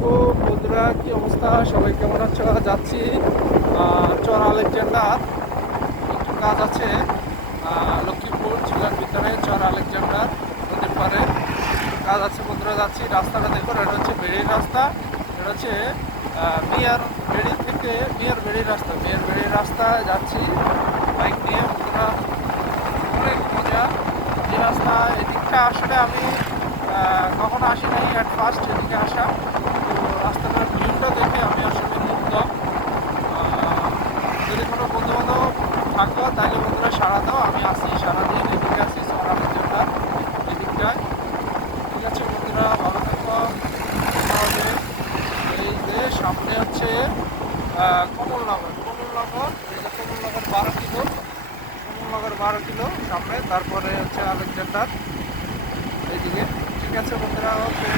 আলাইকুম বন্ধুরা, কি অবস্থা? সবাই কেমন আছো? যাচ্ছি চর আলেকজান্ডার, একটু কাজ আছে। লক্ষ্মীপুর জেলার ভিতরে চর আলেকজান্ডার নদীর পারে কাজ আছে বন্ধুরা। যাচ্ছি, রাস্তাটা দেখুন, এটা হচ্ছে বেড়ির রাস্তা। এটা হচ্ছে মিয়ার বেড়ি থেকে মিয়ার বেড়ির রাস্তায় যাচ্ছি বাইক নিয়ে বন্ধুরা। অনেক মজা এই রাস্তা। এদিকটা আসলে আমি কখনো আসি নাই, অ্যাট ফার্স্ট এদিকে আসা। তো রাস্তাটার ভিউটা দেখে আমি আসলে মুগ্ধ। যদি কোনো বন্ধু বান্ধব থাকো তাহলে বন্ধুরা সারা দাও, আমি আসি সারাদিন এদিকে আসি সরানোর জন্য এদিকটায়। ঠিক আছে বন্ধুরা, ভালো থাকো। দেখা হবে। এই যে সামনে হচ্ছে কমলনগর, এই যে কমলনগর 12 কিলো, কমলনগর 12 কিলো সামনে, তারপরে হচ্ছে আলেকজান্ডার এইদিকে। ঠিক আছে বন্ধুরা, ওকে।